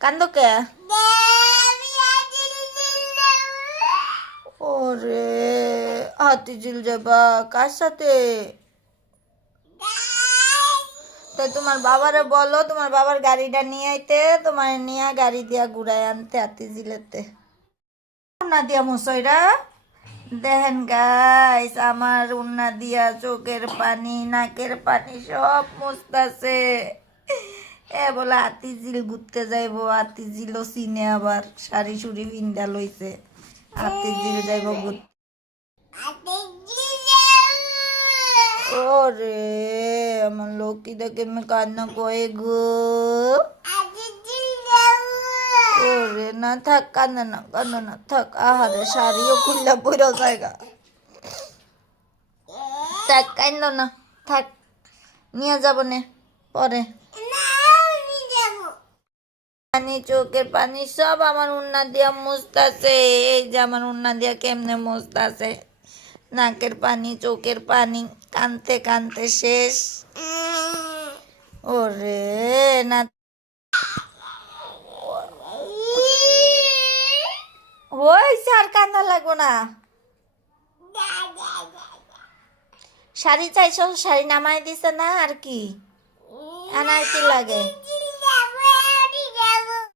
কান্দো কে? ওরে হাতিঝিল যাবা কার সাথে? তো তোমার বাবারে বলো তোমার বাবার গাড়িটা নিয়ে আইতে, তোমার নিয়ে গাড়ি দিয়া ঘুরাই আনতে হাতিঝিলেতে। উন্না দিয়া মুসইরা দেখেন গাইস, আমার উন্না দিয়া চোখের পানি নাকের পানি সব মুছতাছে। এ বলে হাতিঝিল ঘুরতে যাইবো, হাতিঝিলও চিনে আবার শাড়ি শুড়ি পিন্দা লইছে, হাতিঝিল যাইবো ঘুরতে। ওরে আমার লক্ষ্মী দেখে আমি কান্না কয়ে গো। ওরে না থাক, কান্না না কান্না না থাক, আহারে শাড়িও খুললা পড়া জায়গা। থাক কান্দ না, থাক নিয়ে যাবো নে পরে। পানি চোখের পানি সব আমার উন্না দিয়া মুছতাছে। এই যে আমার উন্না দিয়া কেমনে মুছতাছে, নাকের পানি চোখের পানি কানতে কানতে শেষ। ওরে না ওই আর কান্না লাগবো না। শাড়ি চাইছো, শাড়ি নামাই দিছে না আর কি, আর কি লাগে?